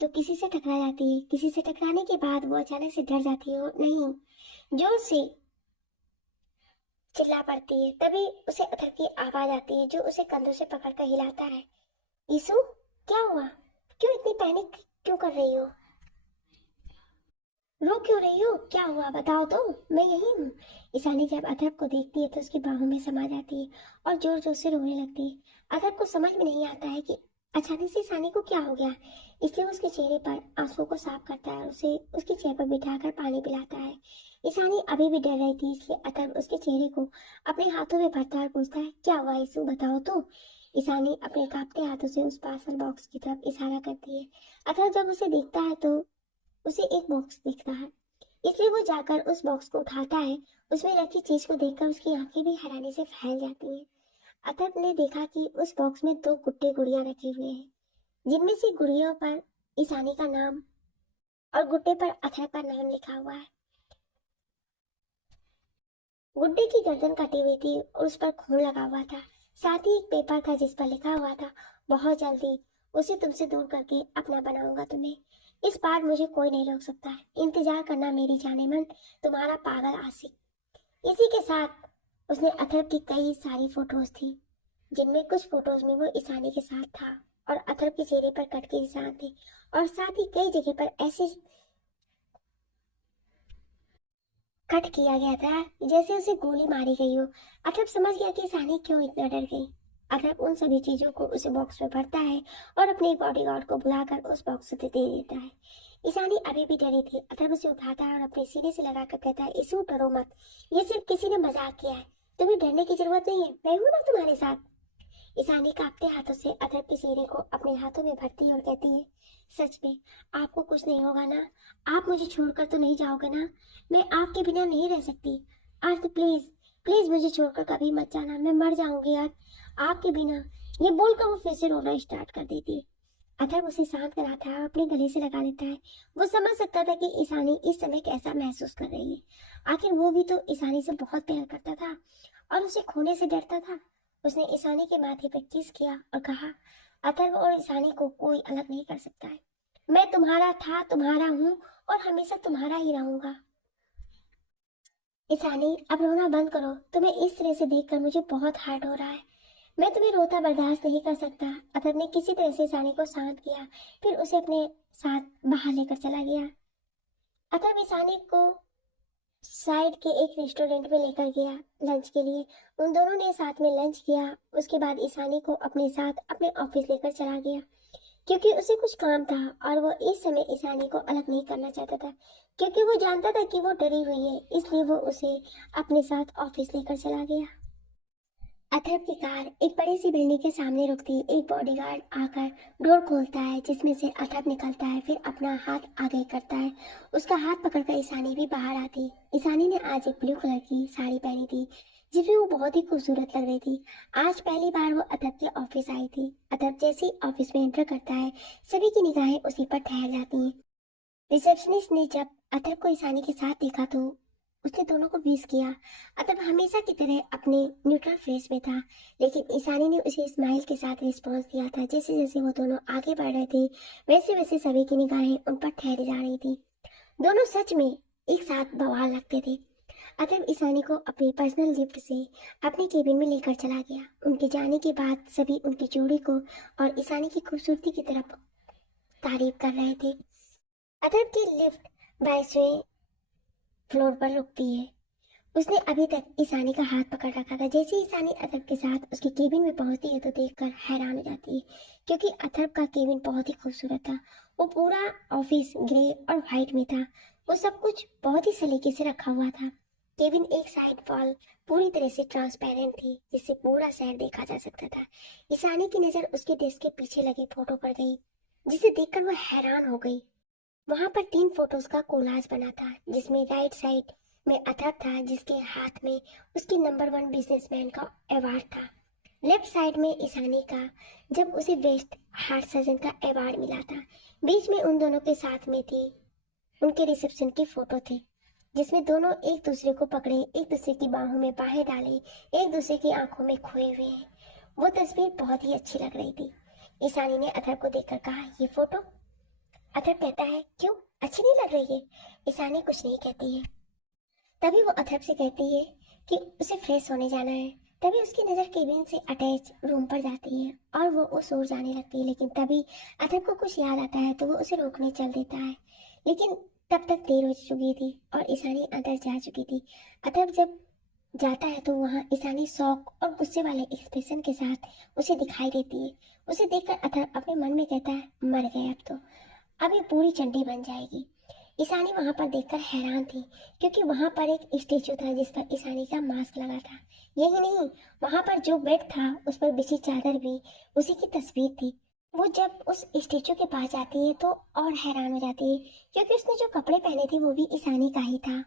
तो किसी से टकरा जाती है। किसी से टकराने के बाद वो अचानक से डर जाती है और नहीं, जोर से चिल्ला पड़ती है। तभी उसे अथर की आवाज आती है, जो उसे कंधों से पकड़कर हिलाता है। ईसु, क्या हुआ? क्यों इतनी पैनिक क्यों कर रही हो? रो क्यों रही हो? क्या हुआ बताओ तो, मैं यही हूँ। ईशानी जब अथर्व को देखती है तो उसकी बाहों में समा जाती है और जोर जोर से रोने लगती है। अथर्व को समझ में नहीं आता है कि अचानक से ईशानी को क्या हो गया, इसलिए वो उसके चेहरे पर आंसुओं को साफ करता है और उसे उसके चेहरे पर बिठाकर पानी पिलाता है। ईशानी अभी भी डर रही थी, इसलिए अथर्व उसके चेहरे को अपने हाथों में भरता है और पूछता है क्या हुआ ईशु, बताओ तो। ईशानी अपने कांपते हाथों से उस पार्सल बॉक्स की तरफ इशारा करती है। अथर्व जब उसे देखता है तो उसे एक बॉक्स दिखता है, इसलिए वो जाकर उस बॉक्स को उठाता है। उसमें रखी चीज को देखकर उसकी आंखें भी हैरानी से फैल जाती हैं। अतर्व ने देखा कि उस बॉक्स में दो गुड्डे गुड़िया रखे हुए हैं, जिनमें से गुड़ियों पर ईशानी का नाम और गुड्डे पर अथर्व का नाम लिखा हुआ है। गुड्डे की गर्दन कटी हुई थी और उस पर खून लगा हुआ था। साथ ही एक पेपर था जिस पर लिखा हुआ था बहुत जल्दी उसे तुमसे दूर करके अपना बनाऊंगा तुम्हें। इस बार मुझे कोई नहीं रोक सकता है, इंतजार करना मेरी जाने मन, तुम्हारा पागल आशिक। इसी के साथ उसने अथर्व की कई सारी फोटोज थी, जिनमें कुछ फोटोज में वो ईशानी के साथ था और अथर्व के चेहरे पर कट के निशान थे, और साथ ही कई जगह पर ऐसे कट किया गया था जैसे उसे गोली मारी गई हो। अथर्व समझ गया कि ईशानी क्यों इतना डर गई। अथर्व उन सभी चीजों को उसे बॉक्स में भरता है और अपने बॉडीगार्ड को बुलाकर उस बॉक्स से दे देता है। ईशानी अभी भी डरी थी। अथर्व उसे उठाता है और अपने सीने से लगाकर कहता है इशू डरो मत, ये सिर्फ किसी ने मजाक किया है, तुम्हें डरने की जरूरत नहीं है, मैं हूं ना तुम्हारे साथ। ईशानी कांपते हाथों से अथर्व के चेहरे को अपने हाथों में भरती है और कहती है सच में आपको कुछ नहीं होगा ना, आप मुझे छोड़कर तो नहीं जाओगे ना, मैं आपके बिना नहीं रह सकती। अर्थ प्लीज, प्लीज मुझे छोड़कर कभी मत जाना, मैं मर जाऊंगी यार आपके बिना। ये बोलकर वो फिर से रोना स्टार्ट कर देती है। अथर्व उसे शांत कराता है और अपने गले से लगा लेता है। वो समझ सकता था कि ईशानी इस समय कैसा महसूस कर रही है। आखिर वो भी तो ईशानी से बहुत प्यार करता था और उसे खोने से डरता था। उसने ईशानी के माथे पर किस किया और कहा अथर्व और ईशानी को कोई अलग नहीं कर सकता है, मैं तुम्हारा था, तुम्हारा हूँ और हमेशा तुम्हारा ही रहूंगा। ईशानी अब रोना बंद करो, तुम्हें इस तरह से देखकर मुझे बहुत हर्ट हो रहा है, मैं तुम्हें रोता बर्दाश्त नहीं कर सकता। अथर्व ने किसी तरह से ईशानी को शांत किया, फिर उसे अपने साथ बाहर लेकर चला गया। अथर्व ईशानी को साइड के एक रेस्टोरेंट में लेकर गया लंच के लिए। उन दोनों ने साथ में लंच किया। उसके बाद ईशानी को अपने साथ अपने ऑफिस लेकर चला गया, क्योंकि उसे कुछ काम था और वो इस समय ईशानी को अलग नहीं करना चाहता था, क्योंकि वो जानता था कि वो डरी हुई है, इसलिए वो उसे अपने साथ ऑफिस लेकर चला गया। अथर्व की कार एक बड़ी सी बिल्डिंग के सामने रुकती। एक बॉडीगार्ड आकर डोर खोलता है जिसमें से अथर्व निकलता है, फिर अपना हाथ आगे करता है। उसका हाथ पकड़कर ईशानी भी बाहर आती। ईशानी ने आज एक ब्लू कलर की साड़ी पहनी थी जिसमें वो बहुत ही खूबसूरत लग रही थी। आज पहली बार वो अथर्व के ऑफिस आई थी। अथर्व जैसे ही ऑफिस में एंटर करता है सभी की निगाहें उसी पर ठहर जाती हैं। रिसेप्शनिस्ट ने जब अथर्व को ईशानी के साथ देखा तो उसने दोनों को विश किया। अथर्व हमेशा की तरह अपने न्यूट्रल फेस में था, लेकिन ईशानी ने उसे स्माइल के साथ रिस्पॉन्स दिया था। जैसे जैसे वो दोनों आगे बढ़ रहे थे वैसे वैसे सभी की निगाहें उन पर ठहरी जा रही थी। दोनों सच में एक साथ बवाल लगते थे। अथर्व ईशानी को अपनी पर्सनल लिफ्ट से अपने केबिन में लेकर चला गया। उनके जाने के बाद सभी उनकी जोड़ी को और ईशानी की खूबसूरती की तरफ तारीफ कर रहे थे। अथर्व की लिफ्ट 22वें फ्लोर पर रुकती है। उसने अभी तक ईशानी का हाथ पकड़ रखा था। जैसे ही ईशानी अथर्व के साथ उसके केबिन में पहुंचती है तो देखकर हैरान हो जाती है, क्योंकि अथर्व का केबिन बहुत ही खूबसूरत था। वो पूरा ऑफिस ग्रे और व्हाइट में था। वो सब कुछ बहुत ही सलीके से रखा हुआ था। केबिन एक साइड वॉल पूरी तरह से ट्रांसपेरेंट थी जिससे पूरा शहर देखा जा सकता था। ईशानी की नजर उसके डेस्क के पीछे लगी फोटो पर गई, जिसे देखकर वो हैरान हो गई। वहां पर 3 फोटोज का कोलाज बना था, जिसमें राइट साइड में अथर्व था जिसके हाथ में उसके नंबर 1 बिजनेसमैन का अवार्ड था। लेफ्ट साइड में ईशानी का, जब उसे बेस्ट हार्ट सर्जन का अवार्ड मिला था। बीच में उन दोनों के साथ में थी उनके रिसेप्शन की फोटो थी, जिसमें दोनों एक दूसरे को पकड़े, एक दूसरे की बाहों में बाहें डाले, एक दूसरे की आंखों में खोए हुए हैं। वो तस्वीर बहुत ही अच्छी लग रही थी। ईशानी ने अथर्व को देखकर कहा, ये फोटो? अथर्व कहता है, क्यों, अच्छी नहीं लग रही है? ईशानी कुछ नहीं कहती है। तभी वो अथर्व से कहती है कि उसे फ्रेश होने जाना है। तभी उसकी नज़र केबिन से अटैच रूम पर जाती है और वो उस ओर जाने लगती है, लेकिन तभी अथर्व को कुछ याद आता है तो वो उसे रोकने चल देता है। लेकिन तब तक देर हो चुकी थी और ईशानी अंदर जा चुकी थी। अथर्व जब जाता है तो वहाँ ईशानी शौक और गुस्से वाले एक्सप्रेशन के साथ उसे दिखाई देती है। उसे देखकर अथर्व अपने मन में कहता है, मर गए अब ये पूरी चंडी बन जाएगी। ईशानी वहां पर देखकर हैरान थी, क्योंकि वहां पर एक स्टेचू था जिस पर ईशानी का मास्क लगा था। यही नहीं, वहां पर जो बेड था उस पर बिछी चादर भी उसी की तस्वीर थी। वो जब उस स्टेचू के पास जाती है तो और हैरान हो जाती है, क्योंकि उसने जो कपड़े पहने थे वो भी ईशानी का ही था।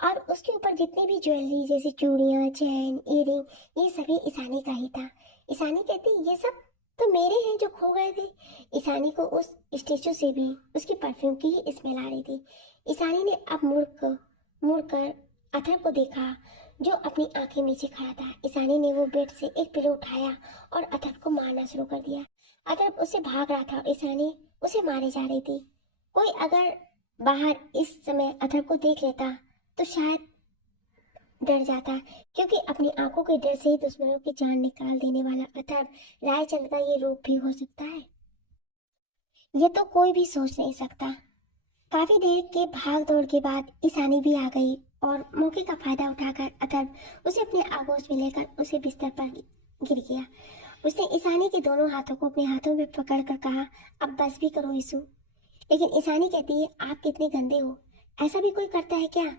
और उसके ऊपर जितनी भी ज्वेलरी जैसे चूड़ियां, चैन, ईयरिंग, ये सभी ईशानी का ही था। ईशानी कहती, ये सब तो मेरे हैं जो खो गए थे। ईशानी को उस स्टेचू से भी उसकी परफ्यूम की ही स्मेल आ रही थी। ईशानी ने अब मुड़कर अथर्व को देखा, जो अपनी आंखें नीचे खड़ा था। ईशानी ने वो बेड से एक पिलो उठाया और अथर्व को मारना शुरू कर दिया। अथर्व उससे भाग रहा था और ईशानी उसे मारे जा रही थी। कोई अगर बाहर इस समय अथर्व को देख लेता तो शायद डर जाता, क्योंकि अपनी आंखों के डर से ही दुश्मनों की जान निकाल देने वाला अथर्व रायचंद का ये रूप भी हो सकता है। ये तो कोई भी सोच नहीं सकता। काफी देर के भाग दौड़ के बाद ईशानी भी आ गई और मौके का फायदा उठाकर अथर्व उसे अपने आगोश में लेकर उसे बिस्तर पर गिर गया। उसने ईशानी के दोनों हाथों को अपने हाथों में पकड़कर कहा, अब बस भी करो ईशु। लेकिन ईशानी कहती है, आप कितने गंदे हो, ऐसा भी कोई करता है क्या?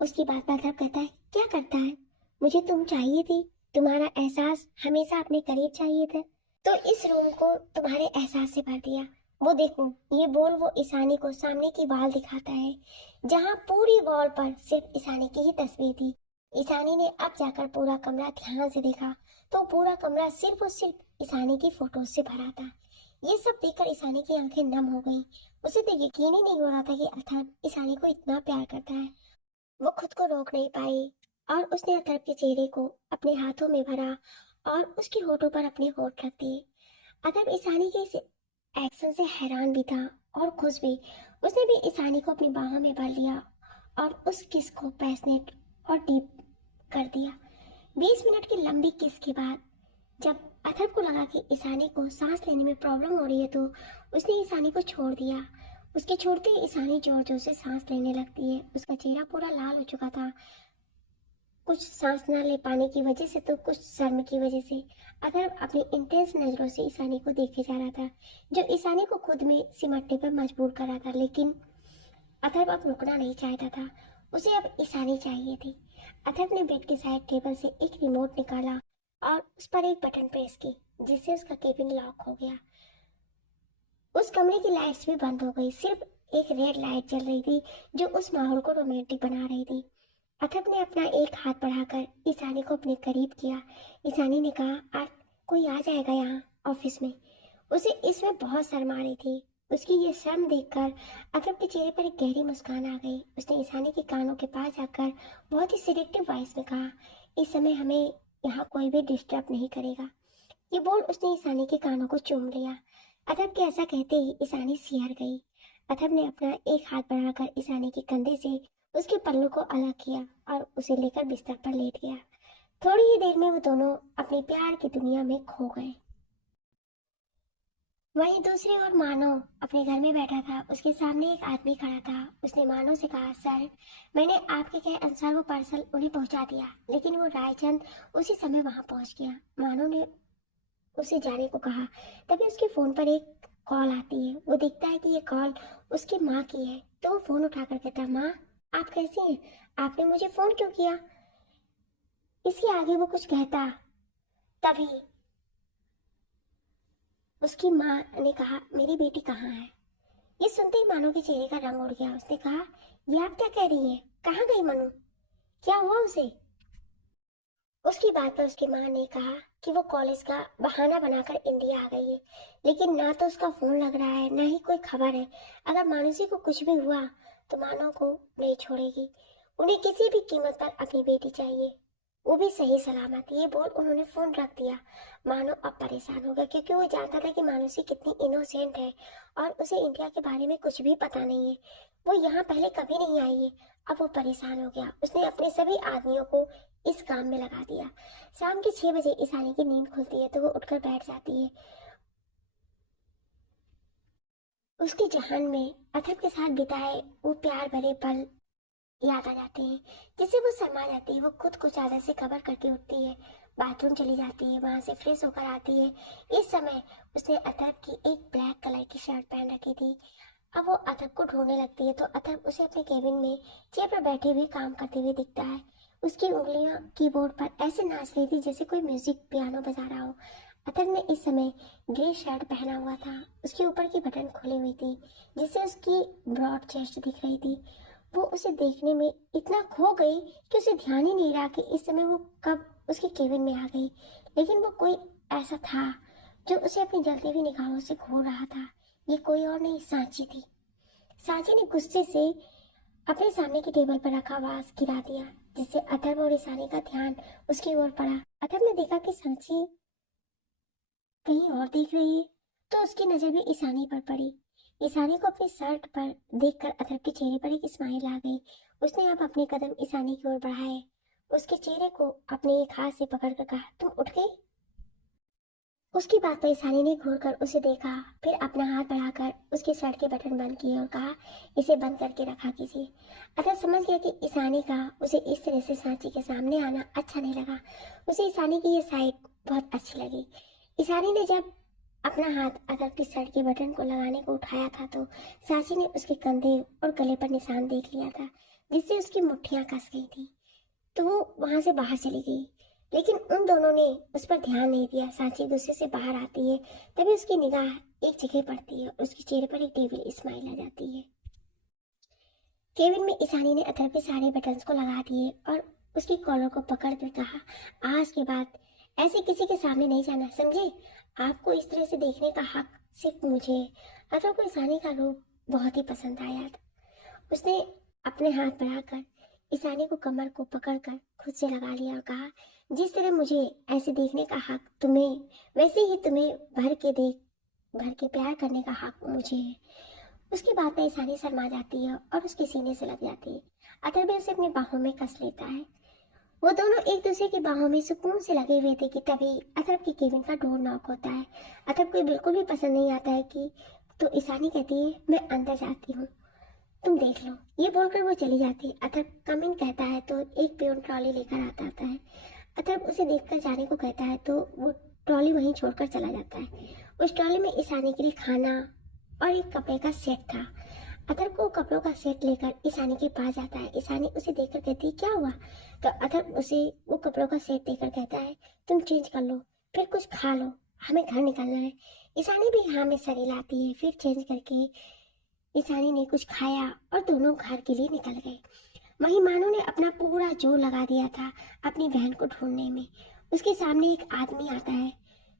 उसकी बात पर अथर्व कहता है, क्या करता है? मुझे तुम चाहिए थी, तुम्हारा एहसास हमेशा अपने करीब चाहिए था, तो इस रूम को तुम्हारे एहसास से भर दिया। वो देखो, ये बोल वो ईशानी को सामने की वॉल दिखाता है, जहाँ पूरी वॉल पर सिर्फ ईशानी की ही तस्वीर थी। ईशानी ने अब जाकर पूरा कमरा ध्यान से देखा तो पूरा कमरा सिर्फ और सिर्फ ईशानी की फोटो से भरा था। ये सब देखकर ईशानी की आंखें नम हो गईं। उसे तो यकीन ही नहीं हो रहा था कि अथर्व ईशानी को इतना प्यार करता है। वो खुद को रोक नहीं पाई और उसने अथर्व के चेहरे को अपने हाथों में भरा और उसके होठों पर अपने होठ रख दिए। अथर्व ईशानी के इस एक्शन से हैरान भी था और खुश भी। उसने भी ईशानी को अपनी बाहों में भर लिया और उस किस को पैशनेट और डीप कर दिया। 20 मिनट की लंबी किस के बाद जब अथर्व को लगा कि ईशानी को सांस लेने में प्रॉब्लम हो रही है तो उसने ईशानी को छोड़ दिया। उसके छोड़ते ही ईशानी जोर जोर से सांस लेने लगती है। उसका चेहरा पूरा लाल हो चुका था, कुछ सांस न ले पाने की वजह से तो कुछ शर्म की वजह से। अथर्व अपनी इंटेंस नजरों से ईशानी को देखे जा रहा था, जो ईशानी को खुद में सिमटने पर मजबूर कर रहा था। लेकिन अथर्व अब रुकना नहीं चाहता था, उसे अब ईशानी चाहिए थी। अथर्व ने बेड के साइड टेबल से एक रिमोट निकाला और उस पर एक बटन प्रेस की, जिससे उसका केबिन लॉक हो गया। उस कमरे की लाइट्स भी बंद हो गई, सिर्फ एक रेड लाइट जल रही थी जो उस माहौल को रोमांटिक बना रही थी। अथर्व ने अपना एक हाथ बढ़ाकर ईशानी को अपने करीब किया। ईशानी ने कहा, आज कोई आ जाएगा यहाँ ऑफिस में। उसे इसमें बहुत शर्म आ रही थी। उसकी ये शर्म देखकर अथर्व के चेहरे पर एक गहरी मुस्कान आ गई। उसने ईशानी के कानों के पास जाकर बहुत ही सिलेक्टिव वॉइस में कहा, इस समय हमें यहाँ कोई भी डिस्टर्ब नहीं करेगा। ये बोल उसने ईशानी के कानों को चूम लिया। अथर्व के ऐसा कहते ही ईशानी सिहर गई। अथर्व ने अपना एक हाथ बढ़ाकर ईशानी के कंधे से उसके पल्लू को अलग किया और उसे लेकर बिस्तर पर लेट गया। थोड़ी ही देर में वो दोनों अपने प्यार की दुनिया में खो गए। वहीं दूसरी ओर मानो अपने घर में बैठा था। उसके सामने एक आदमी खड़ा था। उसने मानो से कहा, सर, मैंने आपके कहे अनुसार वो पार्सल उन्हें पहुंचा दिया, लेकिन वो रायचंद उसी समय वहां पहुंच गया। मानो ने उसे जाने को कहा। तभी उसके फोन पर एक कॉल आती है। वो देखता है कि ये कॉल उसकी माँ की है, तो वो फोन उठाकर कहता है, माँ आप कैसी हैं? आपने मुझे फोन क्यों किया? इसके आगे वो कुछ कहता, तभी उसकी माँ ने कहा, मेरी बेटी कहाँ है? ये सुनते ही मानो के चेहरे का रंग उड़ गया। उसने कहा, ये आप क्या कह रही हैं? कहाँ गई मनु? क्या हुआ उसे? उसकी बात पर उसकी माँ ने कहा कि वो कॉलेज का बहाना बनाकर इंडिया आ गई है, लेकिन ना तो उसका फोन लग रहा है, ना ही कोई खबर है। अगर मानुसी को कुछ भी हुआ तो मानो को नहीं छोड़ेगी। उन्हें किसी भी कीमत पर अपनी बेटी चाहिए, वो भी सही सलामत। ये बोल उन्होंने फोन रख दिया। मानो अब परेशान हो गया, क्योंकि वो जानता था कि मानुसी कितनी इनोसेंट है और उसे इंडिया के बारे में कुछ भी पता नहीं है। वो यहाँ पहले कभी नहीं आई है। अब वो परेशान हो गया। उसने अपने सभी आदमियों को इस काम में लगा दिया। शाम के 6 बजे ईशानी की नींद खुलती है तो वो उठकर बैठ जाती है। उसके जहान में अथर्व के साथ बिताए वो प्यार भरे पल याद आ जाते हैं, जिससे वो शर्मा जाती है। वो खुद को चादर से कवर करके उठती है, बाथरूम चली जाती है, वहां से फ्रेश होकर आती है। इस समय उसने अथर्व की एक ब्लैक कलर की शर्ट पहन रखी थी। अब वो अथर्व को ढूंढने लगती है तो अथर्व उसे अपने केबिन में चेयर पर बैठे हुए काम करते हुए दिखता है। उसकी उंगलियां कीबोर्ड पर ऐसे नाच रही थी जैसे कोई म्यूजिक पियानो बजा रहा हो। अथर्व ने इस समय ग्रे शर्ट पहना हुआ था। उसके ऊपर की बटन खुली हुई थी, जिससे उसकी ब्रॉड चेस्ट दिख रही थी। वो उसे देखने में इतना खो गई कि उसे ध्यान ही नहीं रहा कि इस समय वो कब उसके केबिन में आ गई। लेकिन वो कोई ऐसा था जो उसे अपनी जलती हुई निगाहों से घूर रहा था। ये कोई और नहीं, सांची थी। सांची ने गुस्से से अपने सामने की टेबल पर रखा वास गिरा दिया, जिससे अथर्व और ईशानी का ध्यान उसकी ओर पड़ा। अथर्व ने देखा कि सांची कहीं और देख रही है, तो उसकी नजर भी ईशानी पर पड़ी। ईशानी को अपनी शर्ट पर देखकर अथर्व के चेहरे पर एक स्माइल आ गई। उसने अब अपने कदम ईशानी की ओर बढ़ाए। उसके चेहरे को अपने एक हाथ से पकड़कर कहा, तुम उठ गई? उसकी बात पर ईशानी ने घूरकर उसे देखा, फिर अपना हाथ बढ़ाकर उसके शर्ट के बटन बंद किए और कहा, इसे बंद करके रखा कीजिए। अतः समझ गया कि ईशानी का उसे इस तरह से सांची के सामने आना अच्छा नहीं लगा। उसे ईशानी की ये साइड बहुत अच्छी लगी। ईशानी ने जब अपना हाथ अतः की शर्ट के बटन को लगाने को उठाया था तो सांची ने उसके कंधे और गले पर निशान देख लिया था, जिससे उसकी मुट्ठियां कस गई थी। तो वो वहां से बाहर चली गई, लेकिन उन दोनों ने उस पर ध्यान नहीं दिया। सांची गुस्से से बाहर आती है, तभी उसकी निगाह एक जगह पड़ती है। उसके चेहरे पर एक डेविल स्माइल आ जाती है। केबिन में ईशानी ने अथर्व के सारे बटन्स को लगा दिए और उसकी कॉलर को पकड़ कर कहा, आज के बाद ऐसे किसी के सामने नहीं जाना, समझे? आपको इस तरह से देखने का हक सिर्फ मुझे है। अथर्व को ईशानी का रूप बहुत ही पसंद आया था। उसने अपने हाथ बढ़ाकर ईशानी को कमर को पकड़कर खुद से लगा लिया और कहा, जिस तरह मुझे ऐसे देखने का हक तुम्हें, वैसे ही तुम्हें भर के प्यार करने का हक मुझे है। उसकी बात में ईशानी शर्मा जाती है और उसके सीने से लग जाती है। अथर्व भी उसे अपनी बाहों में कस लेता है। वो दोनों एक दूसरे की बाहों में सुकून से लगे हुए थे कि तभी अथर्व की केबिन का डोर नॉक होता है। अथर्व को बिल्कुल भी पसंद नहीं आता है कि तो ईशानी कहती है, मैं अंदर जाती हूँ, तुम देख लो। ये बोलकर वो चली जाती है। अथर्व कम इन कहता है तो एक पियोन ट्रॉली लेकर आता है। अथर्व उसे देखकर जाने को कहता है तो वो ट्रॉली वहीं छोड़कर चला जाता है। उस ट्रॉली में ईशानी के लिए खाना और एक कपड़े का सेट था। अथर को कपड़ों का सेट लेकर ईशानी के पास जाता है। ईशानी उसे देखकर कहती है क्या हुआ? तो अथर उसे वो कपड़ों का सेट देकर कहता है तुम चेंज कर लो, फिर कुछ खा लो, हमें घर निकलना है। ईशानी भी हाँ में सर हिलाती है। फिर चेंज करके ईशानी ने कुछ खाया और दोनों घर के लिए निकल गए। वहीं मानो ने अपना पूरा जोर लगा दिया था अपनी बहन को ढूंढने में। उसके सामने एक आदमी आता है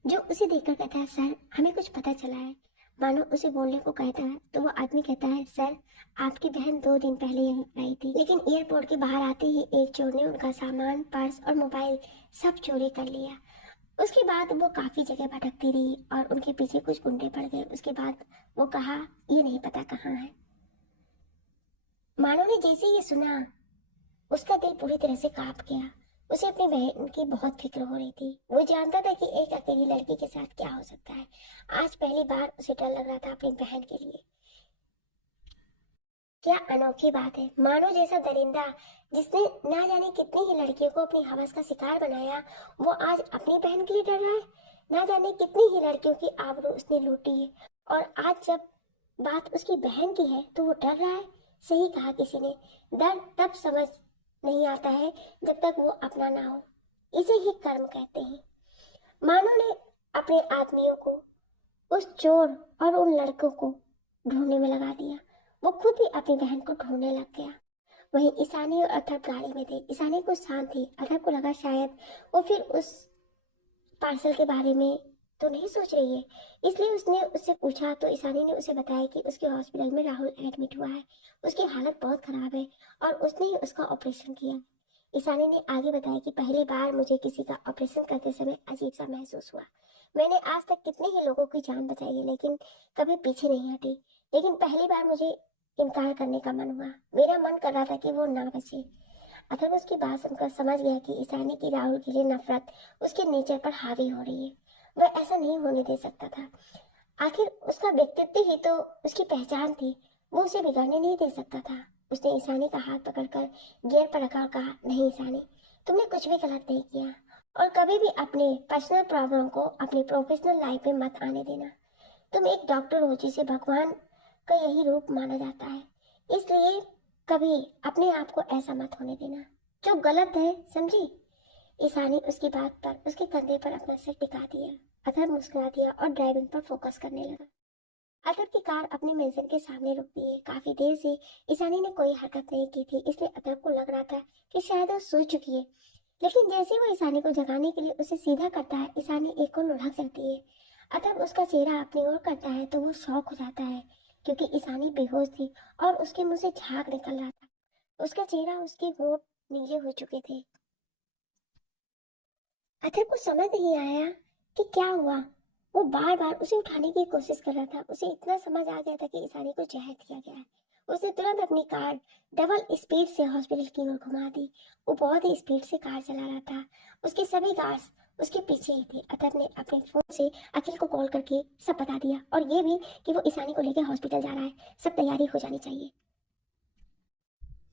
जो उसे देखकर कहता है सर हमें कुछ पता चला है। मानो उसे बोलने को कहता है तो वो आदमी कहता है सर आपकी बहन 2 दिन पहले यहाँ आई थी, लेकिन एयरपोर्ट के बाहर आते ही एक चोर ने उनका सामान, पर्स और मोबाइल सब चोरी कर लिया। उसके बाद वो काफी जगह भटकती रही और उनके पीछे कुछ गुंडे पड़ गए। उसके बाद वो कहा ये नहीं पता कहाँ है। मानो ने जैसे ये सुना उसका दिल पूरी तरह से कांप गया। उसे अपनी बहन की बहुत फिक्र हो रही थी। वो जानता था कि एक अकेली लड़की के साथ क्या हो सकता है। आज पहली बार उसे डर लग रहा था अपनी बहन के लिए। क्या अनोखी बात है, मानो जैसा दरिंदा जिसने ना जाने कितनी ही लड़कियों को अपनी हवस का शिकार बनाया, वो आज अपनी बहन के लिए डर रहा है। ना जाने कितनी ही लड़कियों की आबरू उसने लूटी है और आज जब बात उसकी बहन की है तो वो डर रहा है। सही कहा किसी ने, डर तब समझ नहीं आता है जब तक वो अपना ना हो। इसे ही कर्म कहते हैं। मानो ने अपने आदमियों को उस चोर और उन लड़कों को ढूंढने में लगा दिया। वो खुद भी अपनी बहन को ढूंढने लग गया। वहीं ईशानी और अथर गाड़ी में थे। ईशानी को शांत थी। अथर को लगा शायद वो फिर उस पार्सल के बारे में तो नहीं सोच रही है, इसलिए उसने उससे पूछा तो ईशानी ने उसे बताया कि उसके हॉस्पिटल में राहुल एडमिट हुआ है। उसकी हालत बहुत खराब है और उसने ही उसका ऑपरेशन किया। ईशानी ने आगे बताया कि पहली बार मुझे किसी का ऑपरेशन करते समय अजीब सा महसूस हुआ। मैंने आज तक कितने ही लोगों की जान बचाई है लेकिन कभी पीछे नहीं हटी, लेकिन पहली बार मुझे इनकार करने का मन हुआ। मेरा मन कर रहा था कि वो ना बचे। अथर्व उसकी बात सुनकर समझ गया कि ईशानी की राहुल के लिए नफरत उसके नेचर पर हावी हो रही है। वह ऐसा नहीं होने दे सकता था। आखिर उसका व्यक्तित्व ही तो उसकी पहचान थी। वो उसे बिगाड़ने नहीं दे सकता था। उसने ईशानी का हाथ पकड़कर गियर पर रखा और कहा नहीं ईशानी, तुमने कुछ भी गलत नहीं किया और कभी भी अपने पर्सनल प्रॉब्लम को अपनी प्रोफेशनल लाइफ में मत आने देना। तुम एक डॉक्टर हो जिसे भगवान का यही रूप माना जाता है, इसलिए कभी अपने आप को ऐसा मत होने देना जो गलत है, समझी? ईशानी उसकी बात पर उसके कंधे पर अपना सिर टिका दिया। अथर मुस्कुरा दिया और ड्राइविंग पर फोकस करने लगा। अथर की कार अपने मंजिल के सामने रुकती है। काफी देर से ईशानी ने कोई हरकत नहीं की थी, इसलिए अथर को लग रहा था कि शायद वो सो चुकी है। लेकिन जैसे ही वो ईशानी को जगाने के लिए उसे सीधा करता है, ईशानी एक और लुढ़क जाती है। अथर उसका चेहरा अपनी ओर करता है तो वो शॉक हो जाता है क्योंकि ईशानी बेहोश थी और उसके मुंह से झाग निकल रहा था। उसका चेहरा, उसके होंठ नीले हो चुके थे। अथर को समझ नहीं आया कि क्या हुआ। वो बार बार उसे उठाने की कोशिश कर रहा था। उसे इतना समझ आ गया था कि ईशानी को जहर दिया गया है। उसने तुरंत अपनी कार डबल स्पीड से हॉस्पिटल की ओर घुमा दी। वो बहुत ही स्पीड से कार चला रहा था। उसके सभी गार्ड्स उसके पीछे ही थे। अतर ने अपने फोन से अखिल को कॉल करके सब बता दिया और ये भी कि वो ईशानी को लेकर हॉस्पिटल जा रहा है। सब तैयारी हो जानी चाहिए।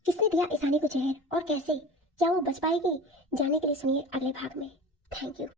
किसने दिया ईशानी को जहर और कैसे? क्या वो बच पाएगी? जानने के लिए सुनिए अगले भाग में। Thank you.